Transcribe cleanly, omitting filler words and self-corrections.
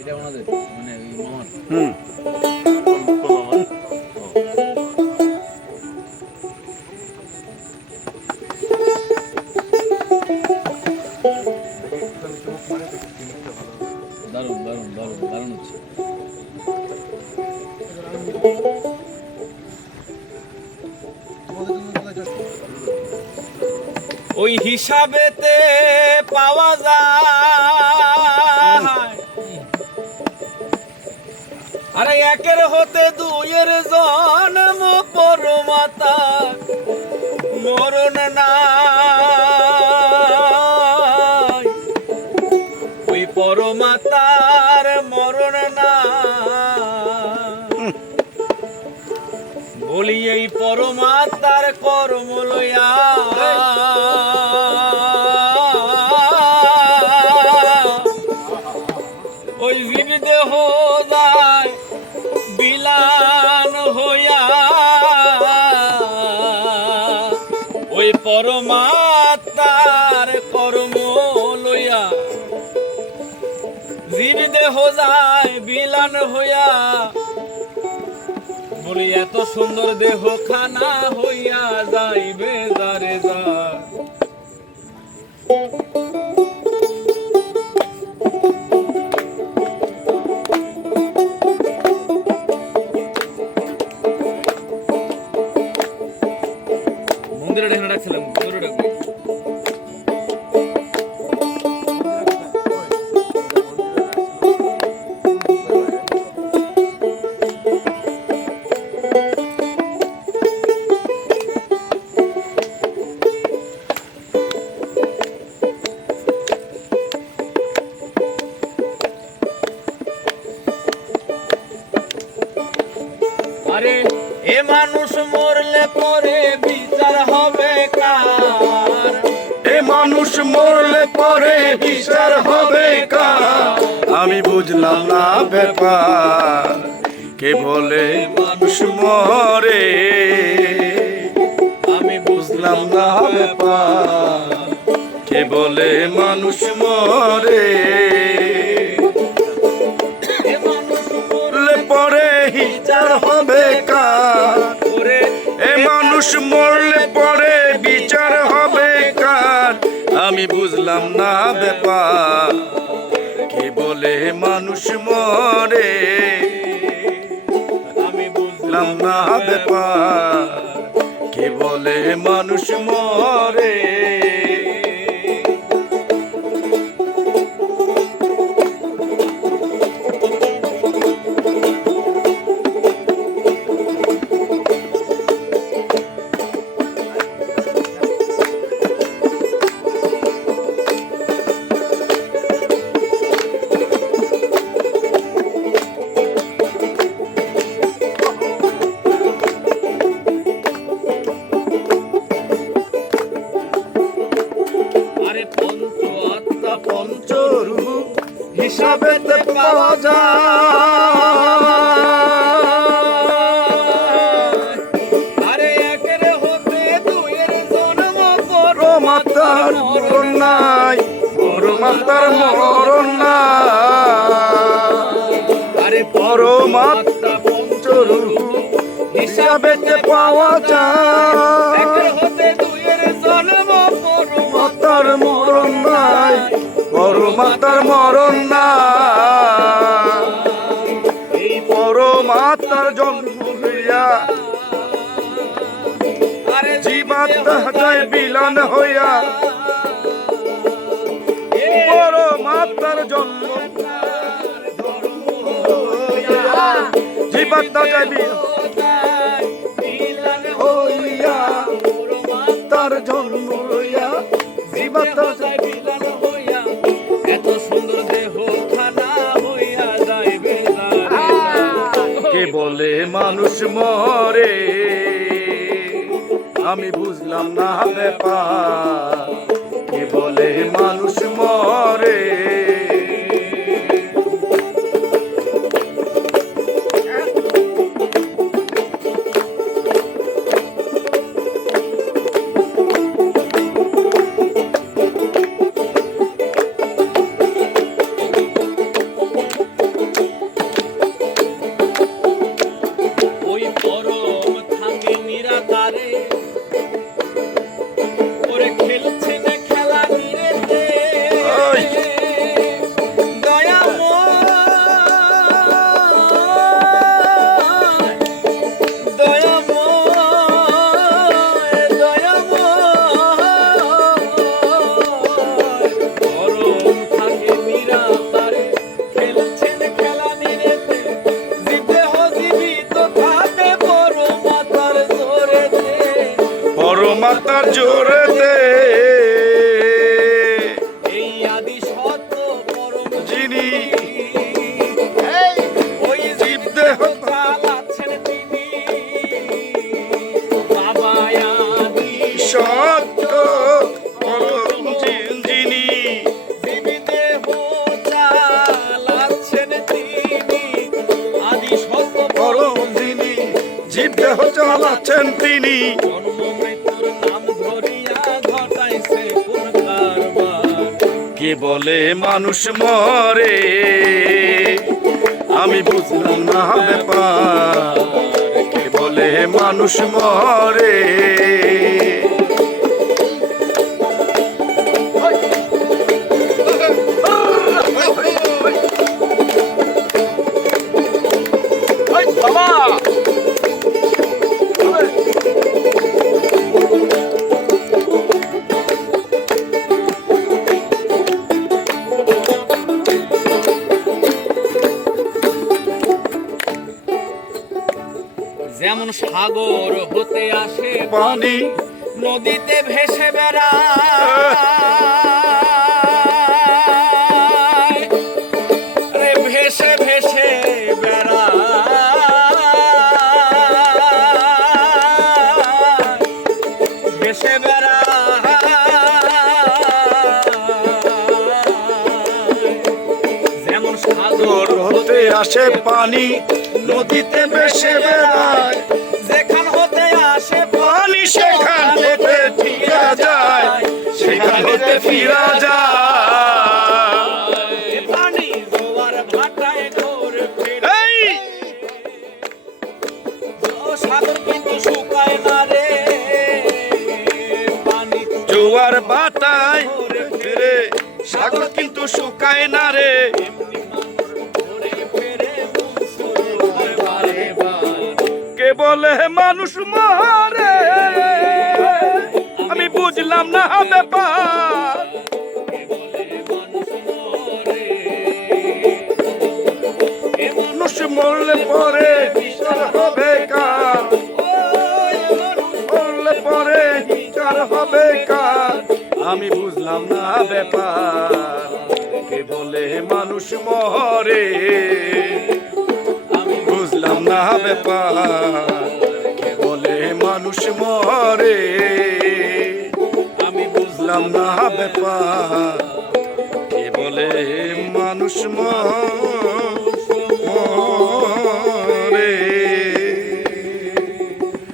এটা ওনাদের মানে মামার। দারুণ দারুণ দারুণ দারুণ হচ্ছে। ওই হিসাবেতে পাওয়া যায়, আরে একের হতে দুইয়ের জন্ম পরমাতা মরণ নাই, ওই পরমাতার মরণ নাই। বলি এই পরমাতার কর্ম লইয়া ওই জীবদেহ যায় বিলান হইয়া, ওই পরমাত্মার কর্ম লইয়া জীবদেহ যায় বিলান হইয়া। বলি এত সুন্দর দেহ খানা হইয়া যাইবে যারে যা। মন্দিরে এখানে ডাকছিলাম, মন্দিরে ডাকবে। আরে এ মানুষ মরলে পরে বিচার হবে কার, এ মানুষ মরলে পরে বিচার হবে কার, আমি বুঝলাম না ব্যাপার, কে বলে মানুষ মরে, আমি বুঝলাম না ব্যাপার, কে বলে মানুষ মরে। পরে বিচার হবে কার, এ মানুষ মরলে পরে বিচার হবে কার, আমি বুঝলাম না ব্যাপার, কে বলে মানুষ মরে, আমি বুঝলাম না ব্যাপার, কে বলে মানুষ মরে। পঞ্চরূপ হিসাবে পাওয়া যায়, আরে একের হতে দুইয়ের জন্ম পরমাতার মরণ নাই, পরমাতার মরণ নাই, আরে পরমাত্মা পঞ্চরূপ হিসাবে পাওয়া যায়, একের হতে দুইয়ের জন্ম পরমাতার মরণ নাই, পরমাতার মরণ নাই, এই পরমাত্মার জন্ম হইয়া জীবাত্মা যায় বিলান হইয়া, পরমাত্মার জন্ম জীবাত্মা যায় বিলান হইয়া, তার জন্ম হইয়া জীবাত্মা যায় বিলান হইয়া, এত সুন্দর দেহ খানা হইয়া যাইবে কে বলে মানুষ মরে, আমি বুঝলাম না ব্যাপার, কে বলে মানুষ মরে। করে দে এই আদি সত্য পরম যিনি ওই জীব দেহ চালাচ্ছেন তিনি বাবা আদি সত্য পরম যিনি জীবিদেহ চালাচ্ছেন তিনি আদি সত্য পরম যিনি জীব দেহ চালাচ্ছেন তিনি জন্ম মৃত্যুর নাম ধরিয়া ঘটাইছে কোন কারবার কে বলে মানুষ মরে আমি বুঝলাম না ব্যাপার কে বলে মানুষ মরে যেমন সাগর হতে আসে পানি নদীতে ভেসে বেড়ায় রে ভেসে ভেসে বেড়ায় ভেসে বেড়ায় যেমন সাগর হতে আসে পানি নদীতে ভেসে বেড়ায় যেখান হতে আসে পানি সেখান হতে ফিরা যায় সেখান হতে ফিরা যায় পানি জোয়ার ভাটায় ঘোরে ফিরে এই সাগর কিন্তু শুকায় না রে পানি জোয়ার বাতায় ফিরে সাগর কিন্তু শুকায় না রে এমনি মানুষ ঘুরে ফিরে মন সরোবর বারে বার কে বলে মানুষ মরে আমি বুঝলাম না ব্যাপার মানুষ মরলে পরে বিচার হবে কার মরলে পরে বিচার হবে কার আমি বুঝলাম না ব্যাপার কে বলে মানুষ মরে আমি বুঝলাম না ব্যাপার কে বলে মানুষ মরে আমি বুঝলাম না ব্যাপার কে বলে মানুষ মরে